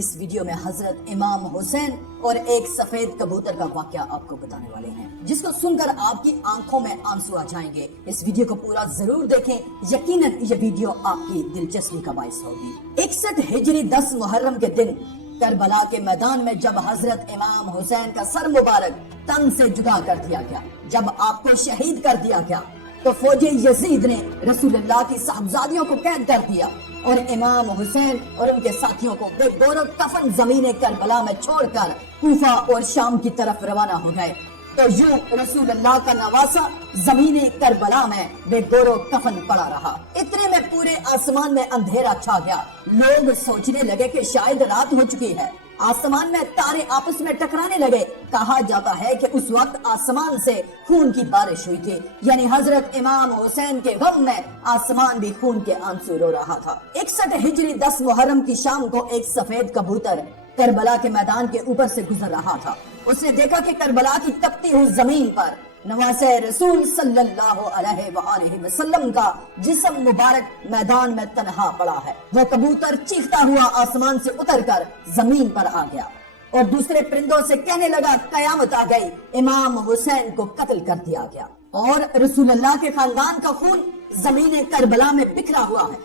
اس video میں حضرت امام حسین اور ایک سفید کبوتر کا واقعہ آپ کو بتانے والے ہیں، جس کو سن کر آپ کی آنکھوں میں آنسو آ جائیں گے۔ اس ویڈیو کو پورا ضرور دیکھیں، یقیناً یہ ویڈیو آپ کی دلچسپی کا باعث ہوگی۔ 61 ہجری 10 محرم کے دن کربلا کے میدان میں جب حضرت امام حسین کا سر مبارک تن سے جدا کر دیا گیا، جب آپ کو شہید کر دیا گیا، تو فوجی یزید نے رسول اللہ کی صاحبزادیوں کو قید کر دیا اور امام حسین اور ان کے ساتھیوں کو بے گور و کفن زمین کربلا میں چھوڑ کر کوفہ اور شام کی طرف روانہ ہو گئے۔ تو یوں رسول اللہ کا نواسا زمین کربلا میں بے گور و کفن پڑا رہا۔ اتنے میں پورے آسمان میں اندھیرا چھا گیا۔ لوگ سوچنے لگے کہ شاید رات ہو چکی ہے۔ آسمان میں تارے آپس میں ٹکرانے لگے۔ کہا جاتا ہے کہ اس وقت آسمان سے خون کی بارش ہوئی تھی، یعنی حضرت امام حسین کے غم میں آسمان بھی خون کے آنسو رو رہا تھا۔ 61 ہجری 10 محرم کی شام کو ایک سفید کبوتر کربلا کے میدان کے اوپر سے گزر رہا تھا۔ اس نے دیکھا کہ کربلا کی تپتی ہوئی زمین پر نواسہ رسول صلی اللہ علیہ وآلہ وسلم کا جسم مبارک میدان میں تنہا پڑا ہے۔ وہ کبوتر چیختا ہوا آسمان سے اتر کر زمین پر آ گیا اور دوسرے پرندوں سے کہنے لگا، قیامت آ گئی، امام حسین کو قتل کر دیا گیا اور رسول اللہ کے خاندان کا خون زمین کربلا میں بکھرا ہوا ہے۔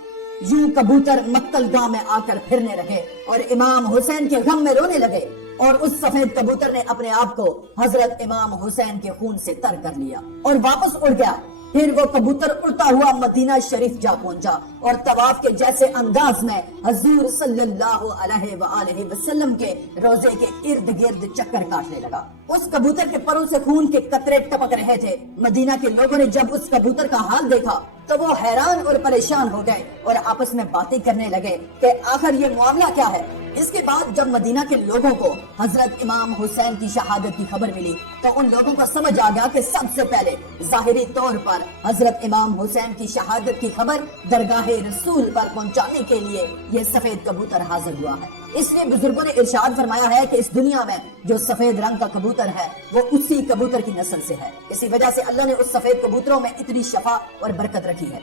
یوں کبوتر مقتل گاہ میں آ کر پھرنے لگے اور امام حسین کے غم میں رونے لگے، اور اس سفید کبوتر نے اپنے آپ کو حضرت امام حسین کے خون سے تر کر لیا اور واپس اڑ گیا۔ پھر وہ کبوتر اڑتا ہوا مدینہ شریف جا پہنچا اور طواف کے جیسے انداز میں حضور صلی اللہ علیہ وآلہ وسلم کے روزے کے ارد گرد چکر کاٹنے لگا۔ اس کبوتر کے پروں سے خون کے قطرے ٹپک رہے تھے۔ مدینہ کے لوگوں نے جب اس کبوتر کا حال دیکھا تو وہ حیران اور پریشان ہو گئے اور آپس میں باتیں کرنے لگے کہ آخر یہ معاملہ کیا ہے۔ اس کے بعد جب مدینہ کے لوگوں کو حضرت امام حسین کی شہادت کی خبر ملی تو ان لوگوں کو سمجھ آ گیا کہ سب سے پہلے ظاہری طور پر حضرت امام حسین کی شہادت کی خبر درگاہ رسول پر پہنچانے کے لیے یہ سفید کبوتر حاضر ہوا ہے۔ اس لیے بزرگوں نے ارشاد فرمایا ہے کہ اس دنیا میں جو سفید رنگ کا کبوتر ہے وہ اسی کبوتر کی نسل سے ہے۔ اسی وجہ سے اللہ نے اس سفید کبوتروں میں اتنی شفا اور برکت رکھی ہے۔